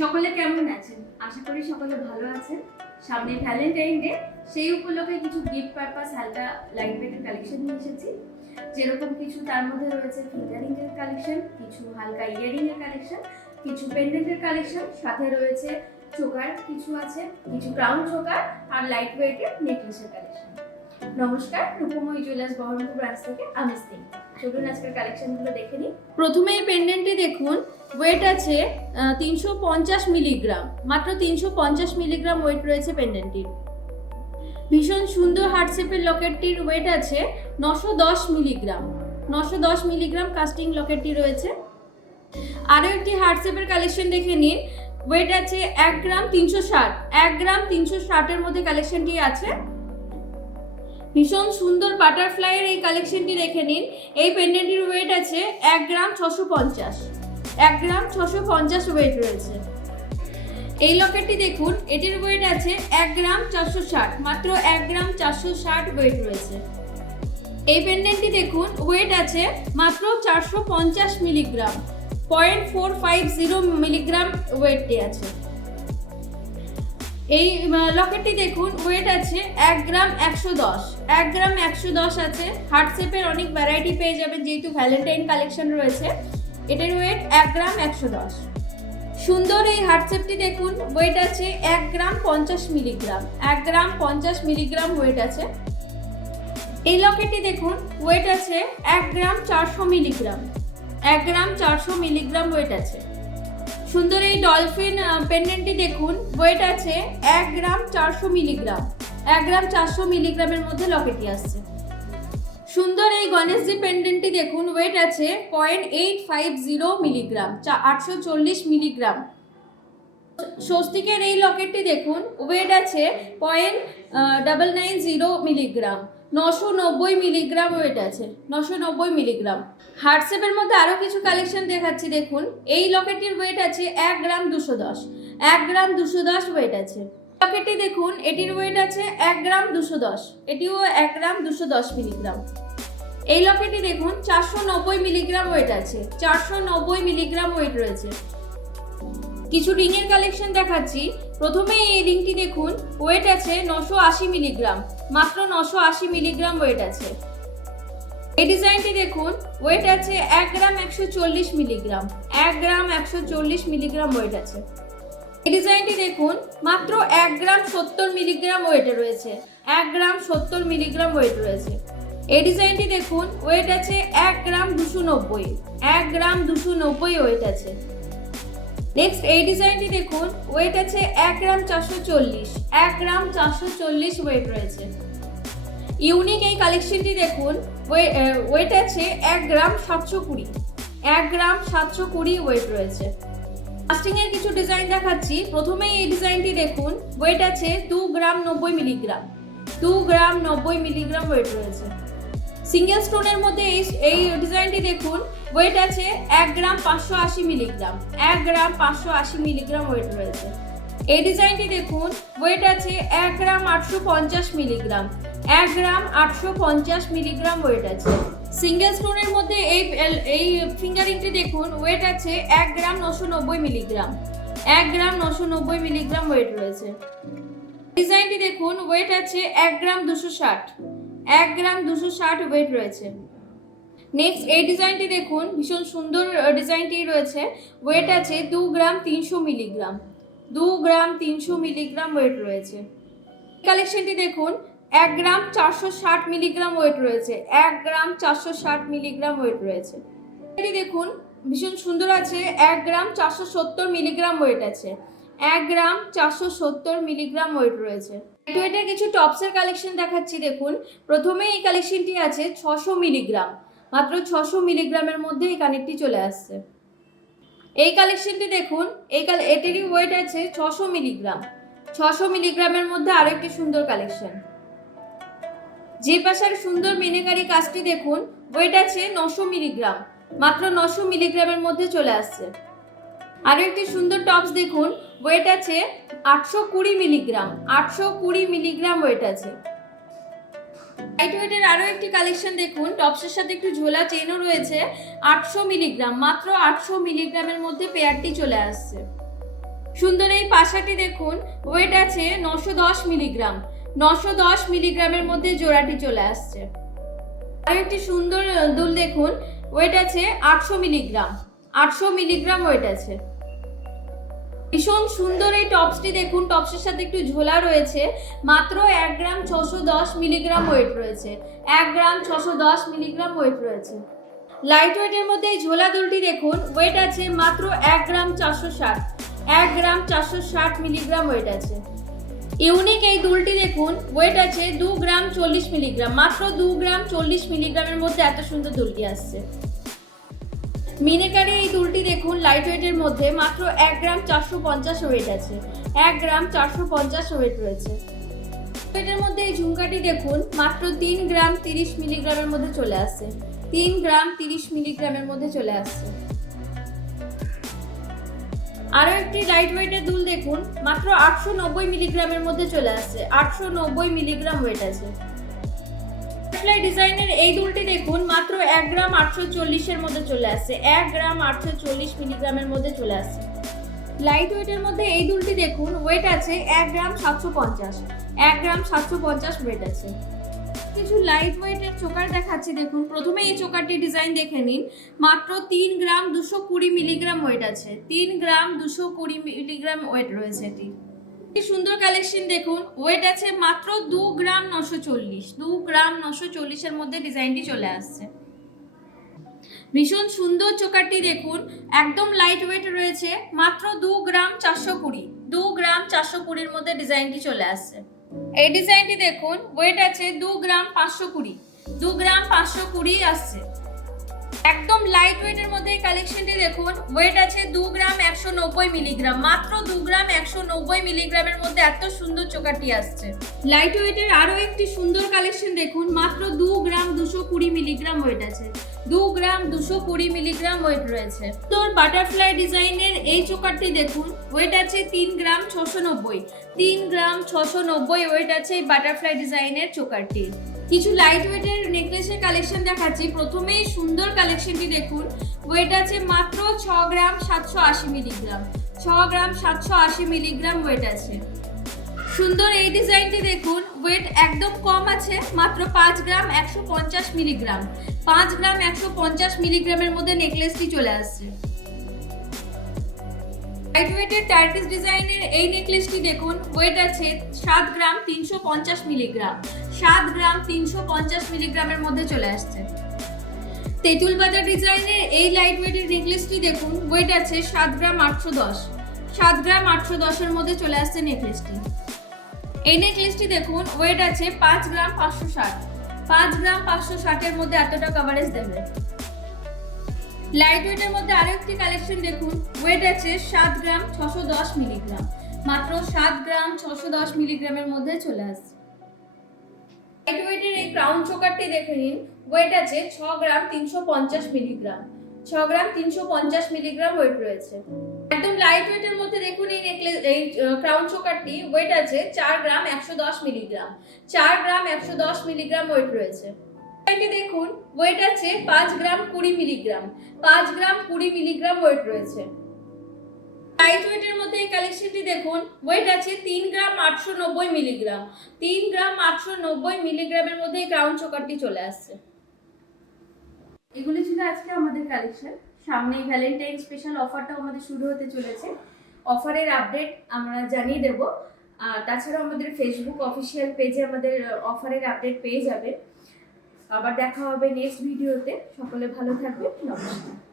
সকলে কেমন আছেন? আশা করি সকলে ভালো আছেন। সামনে ভ্যালেন্টাইন ডে সেই উপলক্ষে কিছু গিফট পারপাস হালকা লাইট ওয়েটের কালেকশন নিয়ে এসেছি। যেরকম কিছু তার মধ্যে রয়েছে ফিঙ্গারিং এর কালেকশন কিছু হালকা ইয়ারিং এর কালেকশন কিছু পেন্ডেন্টের কালেকশন সাথে রয়েছে চোকার কিছু আছে, কিছু ক্রাউন চোকার আর লাইট ওয়েটের নেকলেসের কালেকশন নমস্কার, রূপময়ী জুয়েলার্স বহরমপুর ব্রাঞ্চ থেকে আমি স্নেহ। চলুন আজকের কালেকশনগুলো দেখে নিই। প্রথমে এই পেন্ডেন্টটি দেখুন ওয়েট আছে তিনশো পঞ্চাশ মিলিগ্রাম মাত্র তিনশো পঞ্চাশ মিলিগ্রাম ওয়েট রয়েছে পেন্ডেন্টটির ভীষণ সুন্দর হার্ট শেপের লকেটটির ওয়েট আছে নশো দশ মিলিগ্রাম নশো দশ মিলিগ্রাম কাস্টিং লকেটটি রয়েছে। আরও একটি হার্ট শেপের কালেকশন দেখে নিন ওয়েট আছে এক গ্রাম তিনশো ষাট, এক গ্রাম তিনশো ষাটের মধ্যে কালেকশনটি আছে। ভীষণ সুন্দর বাটারফ্লাইয়ের এই কালেকশনটি দেখে নিন। এই পেন্ডেন্টটির ওয়েট আছে এক গ্রাম ছশো পঞ্চাশ। এক গ্রাম ছশো পঞ্চাশ ওয়েট রয়েছে। এই লকেটটি দেখুন, এটির ওয়েট আছে এক গ্রাম চারশো ষাট, মাত্র এক গ্রাম চারশো ষাট ওয়েট রয়েছে। এই পেন্ডেন্টটি দেখুন ওয়েট আছে মাত্র চারশো পঞ্চাশ milligram point four five zero milligram ওয়েটটি আছে। এই লকেটটি দেখুন ওয়েট আছে এক গ্রাম একশো দশ। এক গ্রাম একশো দশ আছে। হার্ট শেপের অনেক ভ্যারাইটি পেয়ে যাবেন, যেহেতু ভ্যালেন্টাইন কালেকশন রয়েছে। এটার ওয়েট এক গ্রাম একশো দশ। সুন্দর এই হার্ট শেপটি দেখুন ওয়েট আছে এক গ্রাম পঞ্চাশ মিলিগ্রাম এক গ্রাম পঞ্চাশ মিলিগ্রাম ওয়েট আছে। এই লকেটটি দেখুন ওয়েট আছে এক গ্রাম চারশো মিলিগ্রাম এক গ্রাম চারশো মিলিগ্রাম ওয়েট আছে। সুন্দর এই ডলফিন পেন্ডেন্টটি দেখুন। ওয়েট আছে এক গ্রাম চারশো মিলিগ্রাম এক গ্রাম চারশো মিলিগ্রামের মধ্যে লকেটটি আসছে। সুন্দর এই গণেশজি পেন্ডেন্টটি দেখুন। ওয়েট আছে point eight five zero milligram আটশো চল্লিশ মিলিগ্রাম স্বস্তিকের এই লকেটটি দেখুন। ওয়েট আছে point double nine zero milligram নশো নব্বই মিলিগ্রাম ওয়েট আছে, নশো নব্বই মিলিগ্রাম। হার্টসেপের মধ্যে আরও কিছু কালেকশন দেখাচ্ছি, দেখুন। এই লকেটটির ওয়েট আছে এক গ্রাম দুশো দশ, এক গ্রাম দুশো দশ ওয়েট আছে। লকেটটি দেখুন, এটির ওয়েট আছে এক গ্রাম দুশো দশ, এটিও এক গ্রাম দুশো দশ মিলিগ্রাম। এই লকেটটি দেখুন, চারশো নব্বই মিলিগ্রাম ওয়েট আছে, চারশো নব্বই মিলিগ্রাম ওয়েট রয়েছে। কিছু রিংয়ের কালেকশন দেখাচ্ছি। প্রথমে এই রিংটি দেখুন ওয়েট আছে নশো আশি মিলিগ্রাম মাত্র নশো আশি মিলিগ্রাম ওয়েট আছে। এই ডিজাইনটি দেখুন ওয়েট আছে এক গ্রাম একশো চল্লিশ মিলিগ্রাম এক গ্রাম একশো চল্লিশ মিলিগ্রাম ওয়েট আছে। এই ডিজাইনটি দেখুন, মাত্র এক গ্রাম সত্তর মিলিগ্রাম ওয়েট রয়েছে, এক গ্রাম সত্তর মিলিগ্রাম ওয়েট রয়েছে। এই ডিজাইনটি দেখুন ওয়েট আছে এক গ্রাম দুশো নব্বই, এক গ্রাম দুশো নব্বই ওয়েট আছে। নেক্সট এই ডিজাইনটি দেখুন। ওয়েট আছে এক গ্রাম চারশো চল্লিশ। এক গ্রাম চারশো চল্লিশ ওয়েট রয়েছে। ইউনিক এই কালেকশনটি দেখুন। ওয়েট আছে এক গ্রাম সাতশো কুড়ি। এক গ্রাম সাতশো কুড়ি ওয়েট রয়েছে। কাস্টিং এর কিছু ডিজাইন দেখাচ্ছি। প্রথমেই এই ডিজাইনটি দেখুন। ওয়েট আছে দু গ্রাম নব্বই মিলিগ্রাম দু গ্রাম নব্বই মিলিগ্রাম ওয়েট রয়েছে। সিঙ্গেল স্টোনের মধ্যে এই এই ডিজাইনটি দেখুন ওয়েট আছে এক গ্রাম পাঁচশো আশি মিলিগ্রাম এক গ্রাম পাঁচশো আশি মিলিগ্রাম ওয়েট রয়েছে। এই ডিজাইনটি দেখুন ওয়েট আছে এক গ্রাম আটশো পঞ্চাশ মিলিগ্রাম এক গ্রাম আটশো পঞ্চাশ মিলিগ্রাম ওয়েট আছে। সিঙ্গেল স্টোনের মধ্যে এই এই ফিঙ্গারিংটি দেখুন ওয়েট আছে এক গ্রাম নশো নব্বই মিলিগ্রাম এক গ্রাম নশো নব্বই মিলিগ্রাম ওয়েট রয়েছে। ডিজাইনটি দেখুন ওয়েট আছে এক গ্রাম দুশো ষাট। এক গ্রাম দুশো ষাট ওয়েট রয়েছে। নেক্সট এই ডিজাইনটি দেখুন। ভীষণ সুন্দর ডিজাইনটি রয়েছে। ওয়েট আছে দু গ্রাম তিনশো মিলিগ্রাম। দু গ্রাম তিনশো মিলিগ্রাম ওয়েট রয়েছে। কালেকশনটি দেখুন। এক গ্রাম চারশো ষাট মিলিগ্রাম ওয়েট রয়েছে। এক গ্রাম চারশো ষাট মিলিগ্রাম ওয়েট রয়েছে। এটি দেখুন, ভীষণ সুন্দর আছে। এক গ্রাম চারশো সত্তর মিলিগ্রাম ওয়েট আছে। এক গ্রাম চারশো সত্তর মিলিগ্রাম ওয়েট রয়েছে। এটা কিছু টপসের কালেকশন দেখাচ্ছি, দেখুন। প্রথমে এই কালেকশনটি আছে ছশো মিলিগ্রাম মাত্র ছশো মিলিগ্রামের মধ্যে এই কানেরটি চলে আসছে। এই কালেকশনটি দেখুন, এই এটিরই ওয়েট আছে ছশো মিলিগ্রাম ছশো মিলিগ্রামের মধ্যে আরও একটি সুন্দর কালেকশন যে পাশার সুন্দর মিনেকারি কাজটি দেখুন ওয়েট আছে নশো মিলিগ্রাম মাত্র নশো মিলিগ্রামের মধ্যে চলে আসছে। আরও একটি সুন্দর টপস দেখুন। ওয়েট আছে আটশো কুড়ি মিলিগ্রাম আটশো কুড়ি মিলিগ্রাম ওয়েট আছে। লাইট ওয়েটের আরও একটি কালেকশন দেখুন। টপসের সাথে একটু ঝোলা চেনও রয়েছে, আটশো মিলিগ্রাম মাত্র আটশো মিলিগ্রামের মধ্যে পেয়ারটি চলে আসছে। সুন্দর এই পাশাটি দেখুন ওয়েট আছে নশো দশ মিলিগ্রাম নশো দশ মিলিগ্রামের মধ্যে জোড়াটি চলে আসছে। আর একটি সুন্দর, দুল দেখুন ওয়েট আছে আটশো মিলিগ্রাম আটশো মিলিগ্রাম ওয়েট আছে। ভীষণ সুন্দর এই টপসটি দেখুন, টপসের সাথে একটু ঝোলা রয়েছে। মাত্র এক গ্রাম ছশো দশ মিলিগ্রাম ওয়েট রয়েছে। এক গ্রাম ছশো দশ মিলিগ্রাম ওয়েট রয়েছে। লাইট ওয়েটের মধ্যে এই ঝোলা দুলটি দেখুন ওয়েট আছে মাত্র এক গ্রাম চারশো ষাট। এক গ্রাম চারশো ষাট মিলিগ্রাম ওয়েট আছে। ইউনিক এই দুলটি দেখুন ওয়েট আছে দু গ্রাম চল্লিশ মিলিগ্রাম। মাত্র দু গ্রাম চল্লিশ মিলিগ্রামের মধ্যে এত সুন্দর দুলটি আসছে। মিনেকারি এই দুলটি দেখুন লাইট ওয়েটের মধ্যে মাত্র এক গ্রাম চারশো পঞ্চাশ ওয়েট আছে। এক গ্রাম চারশো পঞ্চাশ ওয়েট রয়েছে। ওয়েটের মধ্যে এই ঝুমকাটি দেখুন, মাত্র তিন গ্রাম তিরিশ মিলিগ্রামের মধ্যে চলে আসছে। তিন গ্রাম তিরিশ মিলিগ্রামের মধ্যে চলে আসছে। আরও একটি লাইট ওয়েটের দুল দেখুন, মাত্র আটশো নব্বই মিলিগ্রামের মধ্যে চলে আসছে। আটশো নব্বই মিলিগ্রাম ওয়েট আছে। বাটারফ্লাই ডিজাইনের এই দুলটি দেখুন, মাত্র এক গ্রাম আটশো চল্লিশের মধ্যে চলে আসছে। এক গ্রাম আটশো চল্লিশ মিলিগ্রামের মধ্যে চলে আসছে। লাইট ওয়েটের মধ্যে এই দুলটি দেখুন ওয়েট আছে এক গ্রাম সাতশো পঞ্চাশ। এক গ্রাম সাতশো পঞ্চাশ ওয়েট আছে। কিছু লাইট ওয়েটের চোকার দেখাচ্ছি, দেখুন। প্রথমে এই চোকারটি ডিজাইন দেখে নিন। মাত্র তিন গ্রাম দুশো কুড়ি মিলিগ্রাম ওয়েট আছে। তিন গ্রাম দুশো কুড়ি মিলিগ্রাম ওয়েট রয়েছে এটি। কি সুন্দর কালেকশন দেখুন ওয়েট আছে মাত্র দু গ্রাম নশো চল্লিশ। দু গ্রাম নশো চল্লিশের মধ্যে ডিজাইনটি চলে আসছে। ভীষণ সুন্দর চোকারটি দেখুন, একদম লাইট ওয়েট রয়েছে, মাত্র দু গ্রাম চারশো কুড়ি। দু গ্রাম চারশো কুড়ির মধ্যে ডিজাইনটি চলে আসছে। এই ডিজাইনটি দেখুন ওয়েট আছে দু গ্রাম পাঁচশো কুড়ি। দু গ্রাম পাঁচশো কুড়ি আসছে। একদম লাইট ওয়েটের মধ্যে এই কালেকশনটি দেখুন। ওয়েট আছে দু গ্রাম একশো নব্বই মিলিগ্রাম মাত্র দু গ্রাম একশো নব্বই মিলিগ্রামের মধ্যে এত সুন্দর চোকাটি আসছে। লাইট ওয়েটের আরও একটি সুন্দর কালেকশন দেখুন। মাত্র দু গ্রাম দুশো কুড়ি মিলিগ্রাম ওয়েট আছে। দু গ্রাম দুশো কুড়ি মিলিগ্রাম ওয়েট রয়েছে। তোর বাটারফ্লাই ডিজাইনের এই চোকারটি দেখুন। ওয়েট আছে তিন গ্রাম ছশো নব্বই। তিন গ্রাম ছশো নব্বই ওয়েট আছে এই বাটারফ্লাই ডিজাইনের চোকারটি কিছু লাইট ওয়েটের নেকলেসের কালেকশন দেখাচ্ছি। প্রথমেই সুন্দর কালেকশনটি দেখুন। ওয়েট আছে মাত্র ছ গ্রাম সাতশো আশি মিলিগ্রাম ছ গ্রাম সাতশো আশি মিলিগ্রাম ওয়েট আছে। সুন্দর এই ডিজাইনটি দেখুন। ওয়েট একদম কম আছে, মাত্র পাঁচ গ্রাম একশো পঞ্চাশ মিলিগ্রাম পাঁচ গ্রাম একশো পঞ্চাশ মিলিগ্রামের মধ্যে নেকলেসটি চলে আসছে। লাইট ওয়েটের টার্কিস ডিজাইনের এই নেকলেসটি দেখুন। ওয়েট আছে সাত গ্রাম তিনশো পঞ্চাশ মিলিগ্রাম সাত গ্রাম তিনশো পঞ্চাশ মিলিগ্রামের মধ্যে চলে আসছে। তেঁতুল বাজার ডিজাইনের এই লাইট ওয়েটের নেকলেসটি দেখুন ওয়েট আছে সাত গ্রাম আটশো দশ। সাত গ্রাম আটশো দশের মধ্যে চলে আসছে নেকলেসটি এই নেকলেসটি দেখুন ওয়েট আছে পাঁচ গ্রাম পাঁচশো ষাট। পাঁচ গ্রাম পাঁচশো ষাটের মধ্যে এতটা কভারেজ দেবে। লাইট ওয়েটের মধ্যে আরও একটি কালেকশন দেখুন ওয়েট আছে সাত গ্রাম ছশো দশ মিলিগ্রাম। মাত্র সাত গ্রাম ছশো দশ মিলিগ্রামের মধ্যে চলে আসছে। ক্রাউন চোকারটি দেখে নিন। ওয়েট আছে ছ গ্রাম তিনশো পঞ্চাশ মিলিগ্রাম ছ গ্রাম তিনশো পঞ্চাশ মিলিগ্রাম ওয়েট রয়েছে। একদম লাইট ওয়েটের মধ্যে দেখুন এই নেকলেস এই ক্রাউন চোকারটি ওয়েট আছে চার গ্রাম একশো দশ মিলিগ্রাম চার গ্রাম একশো দশ মিলিগ্রাম ওয়েট রয়েছে। দেখুন ওয়েট আছে পাঁচ গ্রাম কুড়ি মিলিগ্রাম পাঁচ গ্রাম কুড়ি মিলিগ্রাম ওয়েট রয়েছে। লাইট ওয়েটের মধ্যে এই কালেকশনটি দেখুন। ওয়েট আছে তিন গ্রাম আটশো নব্বই মিলিগ্রাম তিন গ্রাম আটশো নব্বই মিলিগ্রামের মধ্যে এই ক্রাউন চোকারটি চলে আসছে। এগুলি ছিল আজকে আমাদের কালেকশন সামনেই ভ্যালেন্টাইন স্পেশাল অফারটাও আমাদের শুরু হতে চলেছে। অফারের আপডেট আমরা জানিয়ে দেব। তাছাড়াও আমাদের ফেসবুক অফিসিয়াল পেজে আমাদের অফারের আপডেট পেয়ে যাবে আবার দেখা হবে নেক্সট ভিডিওতে সকলে ভালো থাকবে নমস্কার।